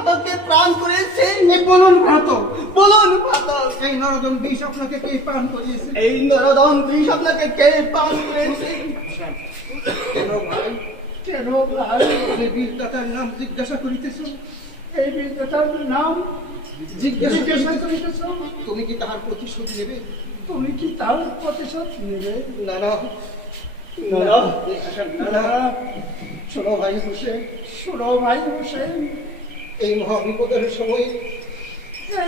ঘাতককে প্রাণ করেছে। বলুন ঘাতক, বলুন ঘাতক, এই নরদম বিষ আপনাকে কে প্রাণ করিয়েছে? এই নরদম বিষ আপনাকে কে প্রাণ করেছে? কেন ভাই, কেন ভাই? এই বীরদাতার নাম জিজ্ঞাসা করিতেছ? এই বিদ্যাটার নাম জিজ্ঞাসা করিতেছ? তুমি কি তাহার প্রতিশোধ নেবে? তুমি কি তার প্রতিশোধ নেবে? না না না না, শোনো ভাই হোসেন, শোনো ভাই হোসেন, এই মহাবিপদের সময়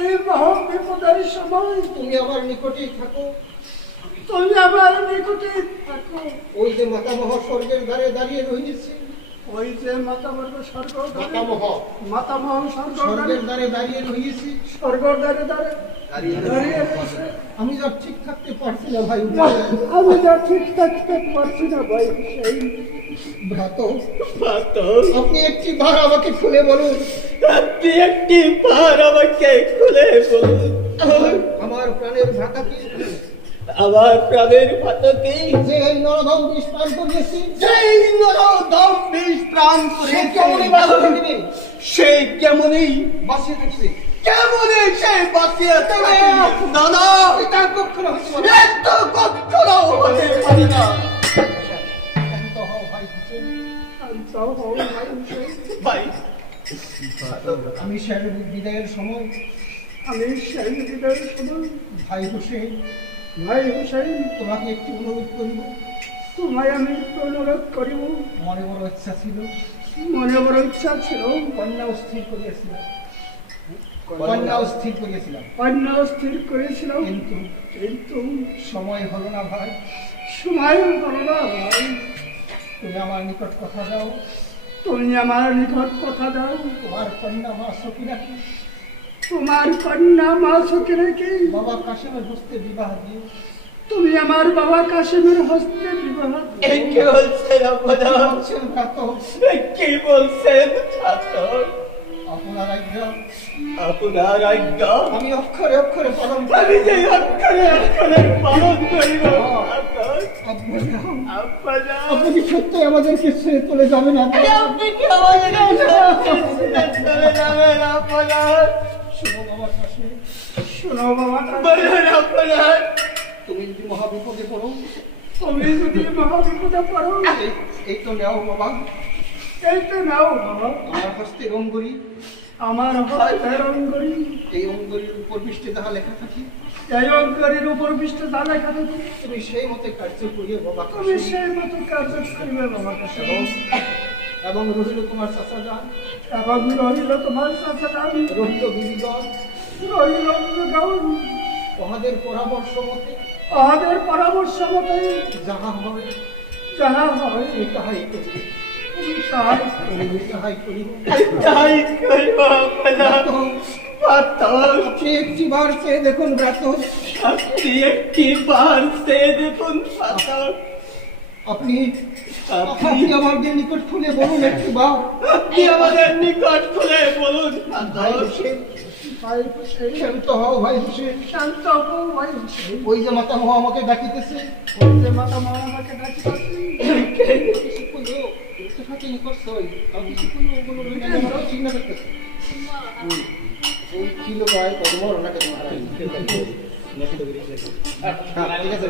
এই মহাবিপদের সময় তুমি আমার নিকটেই থাকো। তুমি আমার নিকটে থাকো। ওই যে মাতামহ স্বর্গের দ্বারে দাঁড়িয়ে রয়েছে, ওই যে মাতামহ স্বর্গ মাতামহ মাতামহ স্বর্গ স্বর্গের দ্বারে দাঁড়িয়ে রয়েছে, স্বর্গ দ্বারে দাঁড়িয়ে রয়েছে। আমি যা ঠিক থাকতে পারছি না ভাই। আমি যা ঠিক থাকতে পারছি না ভাই হোসেন। ঘাতক, আপনি একটি বার আমাকে খুলে বলুন, আপনি একটি বার আমাকে খুলে বলুন, আমার প্রাণের ভ্রাতাকে, আমার প্রাণের ঘাতকে যে এই নরদম বিষ পান করিয়েছে, যেই নরদম বিষ প্রাণ সে করেছে, কেমনই বাঁচিয়ে থাকিবে, সে কেমনই বাঁচিয়ে থাকিবে। কেমনই সে বাঁচিয়ে থাকবে। না না, এটা কখনো হতে পারে না। এত কখনো হতে পারে না। শান্ত হও ভাই হোসেন। শান্ত হও ভাই হোসেন। ভাই, আমি শারীরিক বিদায়ের সময় আমি সেই হৃদয়ের সময় ভাই হোসেন ভাই হোসেন তোমাকে একটি অনুরোধ করিব। তোমায় আমি অনুরোধ করিব। মনে বড় ইচ্ছা ছিল, মনে বড় ইচ্ছা ছিল, কন্যা স্থির করিয়াছিলাম, কন্যা স্থির করিয়াছিলাম, কন্যা স্থির করেছিলাম, কিন্তু কিন্তু সময় হলো না ভাই। সময় হলো না ভাই। তুমি আমার নিকট কথা দাও, তুমি আমার নিকট কথা দাও, তোমার কন্যা মা সকিনাকে তোমার কন্যা মা সখী রেখে বাবা কাশেমের হস্তে বিবাহ দিয়ে। তুমি আমার বাবা কাশিমের হস্তে বিবাহ দিও। কি বলছেন আপনারা? বলছেন ঘাতক, কি বলছেন ছাত্র? আপনার আজ্ঞা, আপনার আজ্ঞা আমি অক্ষরে অক্ষরে পালন আমি করি। যে অক্ষরে অক্ষরে পালন করিব। আপনারা আপনি কি সত্যি আমাদেরকে ছেড়ে চলে যাবেন? আপনি কি আমাদের চলে যাবেন? আপনারা শোনো বাবা কাশে, শোনো বাবা কাশিম, বলুন আপনারা তুমি যদি মহাবিপদে পড়ো, তুমি যদি মহাবিপদে পড়ো, এই তো নেও বাবা, এই তো নাও বাবা আমার হস্তে অঙ্গুরি, আমার হস্তের অঙ্গুরি, এই অঙ্গুরির উপর পৃষ্ঠে যাহা লেখা থাকে, এই অঙ্গুরির উপর পৃষ্ঠে যা লেখা থাকে, তুমি সেই মতে কার্য করিও বাবা তুমি কাশে। সেই মতো কার্য করিবে বাবা কাশিম। এবং রহিল তোমার চাচা যান, এবং রহিল তোমার চাচা যান, রহিল বিবিগণ, রহিল গাউন, ওহাদের পরামর্শ মতে আমাদের পরামর্শ মতে যাহা হবে যাহা হয় তুমি তাহাই করিবে, তুমি তাই তুমি তাহাই করিব। তাই করিব। আপনারা আপনি একটি বার চেয়ে দেখুন ঘাতক, আপনি একটি বার সে দেখুন ছাত্র। আপনি আপনি আমাদের নিকট খুলে বলুন একটি বার। আপনি আমাদের নিকট খুলে বলুন ভাই হোসেন, ভাই হোসেন, শান্ত হও ভাই হোসেন। শান্ত হও ভাই হোসেন। ওই যে মাতামহ আমাকে ডাকিতেছে, ওই যে মাতা মা আমাকে ডাকিতেছে, কিছু করলো, কিছু থাকে নিকট সই, আর কিছু করলো ওগুলো রইল না, আমার ঠিক না করতেছে। ওই কিলো গায়ে কত বড় নাকি? হ্যাঁ ঠিক আছে।